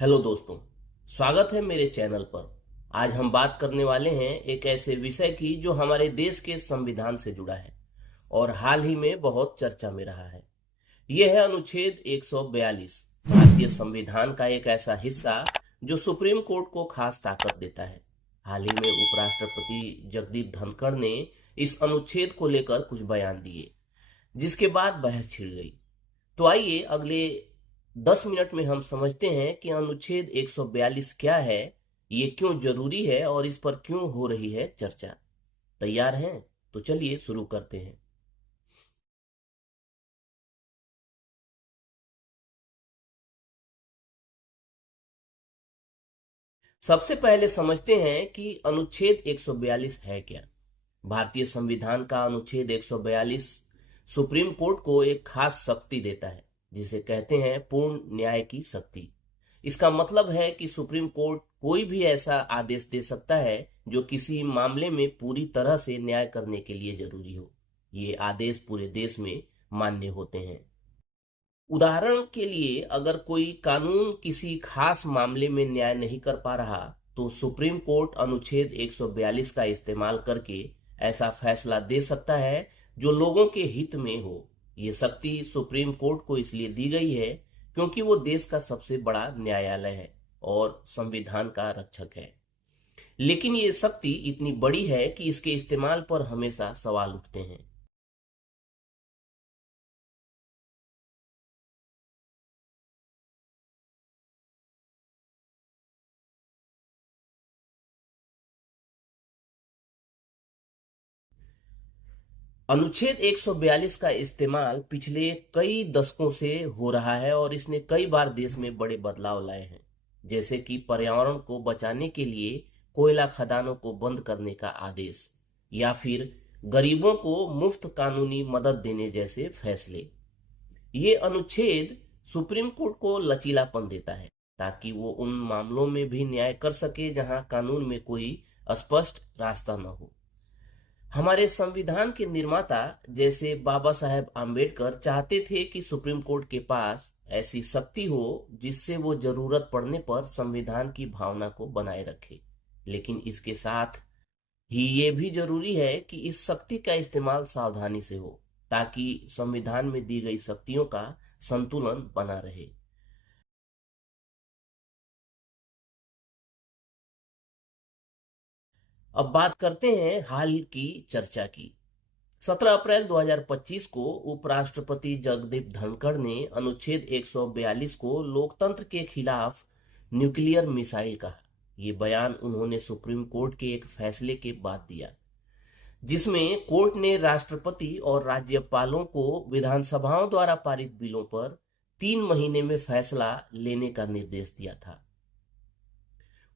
Hello दोस्तों, स्वागत है मेरे चैनल पर। आज हम बात करने वाले हैं एक ऐसे विषय की जो हमारे देश के संविधान से जुड़ा है और हाल ही में बहुत चर्चा में रहा है। यह है अनुच्छेद 142, भारतीय संविधान का एक ऐसा हिस्सा जो सुप्रीम कोर्ट को खास ताकत देता है। हाल ही में उपराष्ट्रपति जगदीप धनखड़ ने इस अनुच्छेद को लेकर कुछ बयान दिए, जिसके बाद बहस छिड़ गई। तो आइए अगले 10 मिनट में हम समझते हैं कि अनुच्छेद 142 क्या है, ये क्यों जरूरी है और इस पर क्यों हो रही है चर्चा। तैयार हैं? तो चलिए शुरू करते हैं। सबसे पहले समझते हैं कि अनुच्छेद 142 है क्या। भारतीय संविधान का अनुच्छेद 142 सुप्रीम कोर्ट को एक खास शक्ति देता है, जिसे कहते हैं पूर्ण न्याय की शक्ति। इसका मतलब है कि सुप्रीम कोर्ट कोई भी ऐसा आदेश दे सकता है जो किसी मामले में पूरी तरह से न्याय करने के लिए जरूरी हो। ये आदेश पूरे देश में मान्य होते हैं। उदाहरण के लिए, अगर कोई कानून किसी खास मामले में न्याय नहीं कर पा रहा, तो सुप्रीम कोर्ट अनुच्छेद 142 का इस्तेमाल करके ऐसा फैसला दे सकता है जो लोगों के हित में हो। ये शक्ति सुप्रीम कोर्ट को इसलिए दी गई है क्योंकि वो देश का सबसे बड़ा न्यायालय है और संविधान का रक्षक है। लेकिन ये शक्ति इतनी बड़ी है कि इसके इस्तेमाल पर हमेशा सवाल उठते हैं। अनुच्छेद 142 का इस्तेमाल पिछले कई दशकों से हो रहा है और इसने कई बार देश में बड़े बदलाव लाए हैं, जैसे कि पर्यावरण को बचाने के लिए कोयला खदानों को बंद करने का आदेश, या फिर गरीबों को मुफ्त कानूनी मदद देने जैसे फैसले। ये अनुच्छेद सुप्रीम कोर्ट को लचीलापन देता है ताकि वो उन मामलों में भी न्याय कर सके जहां कानून में कोई स्पष्ट रास्ता न हो। हमारे संविधान के निर्माता जैसे बाबा साहेब आम्बेडकर चाहते थे कि सुप्रीम कोर्ट के पास ऐसी शक्ति हो जिससे वो जरूरत पड़ने पर संविधान की भावना को बनाए रखे। लेकिन इसके साथ ही ये भी जरूरी है कि इस शक्ति का इस्तेमाल सावधानी से हो, ताकि संविधान में दी गई शक्तियों का संतुलन बना रहे। अब बात करते हैं हाल की चर्चा की। 17 अप्रैल 2025 को उपराष्ट्रपति जगदीप धनखड़ ने अनुच्छेद 142 को लोकतंत्र के खिलाफ न्यूक्लियर मिसाइल कहा। ये बयान उन्होंने सुप्रीम कोर्ट के एक फैसले के बाद दिया, जिसमें कोर्ट ने राष्ट्रपति और राज्यपालों को विधानसभाओं द्वारा पारित बिलों पर 3 महीने में फैसला लेने का निर्देश दिया था।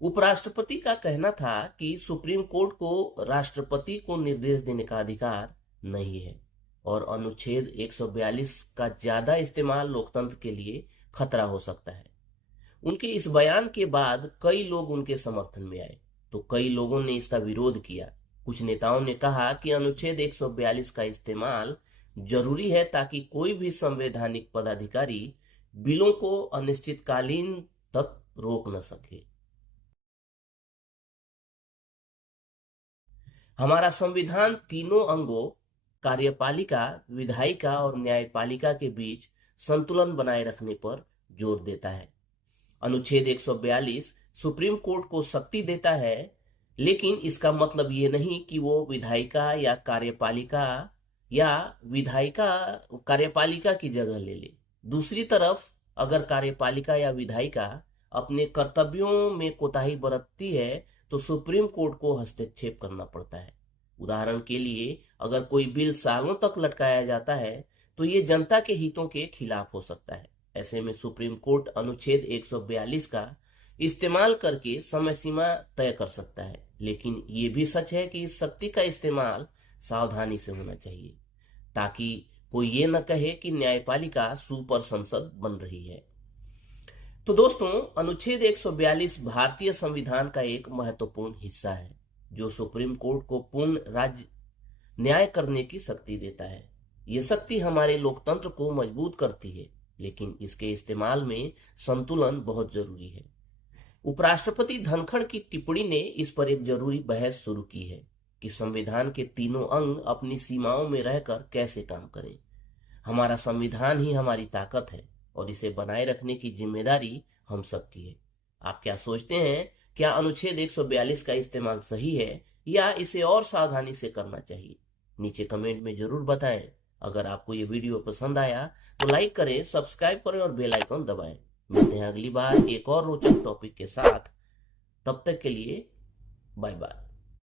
उपराष्ट्रपति का कहना था कि सुप्रीम कोर्ट को राष्ट्रपति को निर्देश देने का अधिकार नहीं है और अनुच्छेद 142 का ज्यादा इस्तेमाल लोकतंत्र के लिए खतरा हो सकता है। उनके इस बयान के बाद कई लोग उनके समर्थन में आए, तो कई लोगों ने इसका विरोध किया। कुछ नेताओं ने कहा कि अनुच्छेद 142 का इस्तेमाल जरूरी है ताकि कोई भी संवैधानिक पदाधिकारी बिलों को अनिश्चितकालीन तक रोक न सके। हमारा संविधान तीनों अंगों, कार्यपालिका, विधायिका और न्यायपालिका के बीच संतुलन बनाए रखने पर जोर देता है। अनुच्छेद 142 सुप्रीम कोर्ट को शक्ति देता है, लेकिन इसका मतलब ये नहीं कि वो विधायिका कार्यपालिका की जगह ले ले। दूसरी तरफ, अगर कार्यपालिका या विधायिका अपने कर्तव्यों में कोताही बरतती है तो सुप्रीम कोर्ट को हस्तक्षेप करना पड़ता है। उदाहरण के लिए, अगर कोई बिल सालों तक लटकाया जाता है तो ये जनता के हितों के खिलाफ हो सकता है। ऐसे में सुप्रीम कोर्ट अनुच्छेद 142 का इस्तेमाल करके समय सीमा तय कर सकता है। लेकिन ये भी सच है कि इस शक्ति का इस्तेमाल सावधानी से होना चाहिए, ताकि कोई ये न कहे कि न्यायपालिका सुपर संसद बन रही है। तो दोस्तों, अनुच्छेद 142 भारतीय संविधान का एक महत्वपूर्ण हिस्सा है जो सुप्रीम कोर्ट को पूर्ण राज्य न्याय करने की शक्ति देता है। ये शक्ति हमारे लोकतंत्र को मजबूत करती है, लेकिन इसके इस्तेमाल में संतुलन बहुत जरूरी है। उपराष्ट्रपति धनखड़ की टिप्पणी ने इस पर एक जरूरी बहस शुरू की है कि संविधान के तीनों अंग अपनी सीमाओं में रहकर कैसे काम करें। हमारा संविधान ही हमारी ताकत है और इसे बनाए रखने की जिम्मेदारी हम सबकी है। आप क्या सोचते हैं, क्या अनुच्छेद 142 का इस्तेमाल सही है या इसे और सावधानी से करना चाहिए? नीचे कमेंट में जरूर बताएं। अगर आपको ये वीडियो पसंद आया तो लाइक करें, सब्सक्राइब करें और बेल आइकन दबाएं। मिलते हैं अगली बार एक और रोचक टॉपिक के साथ। तब तक के लिए बाय बाय।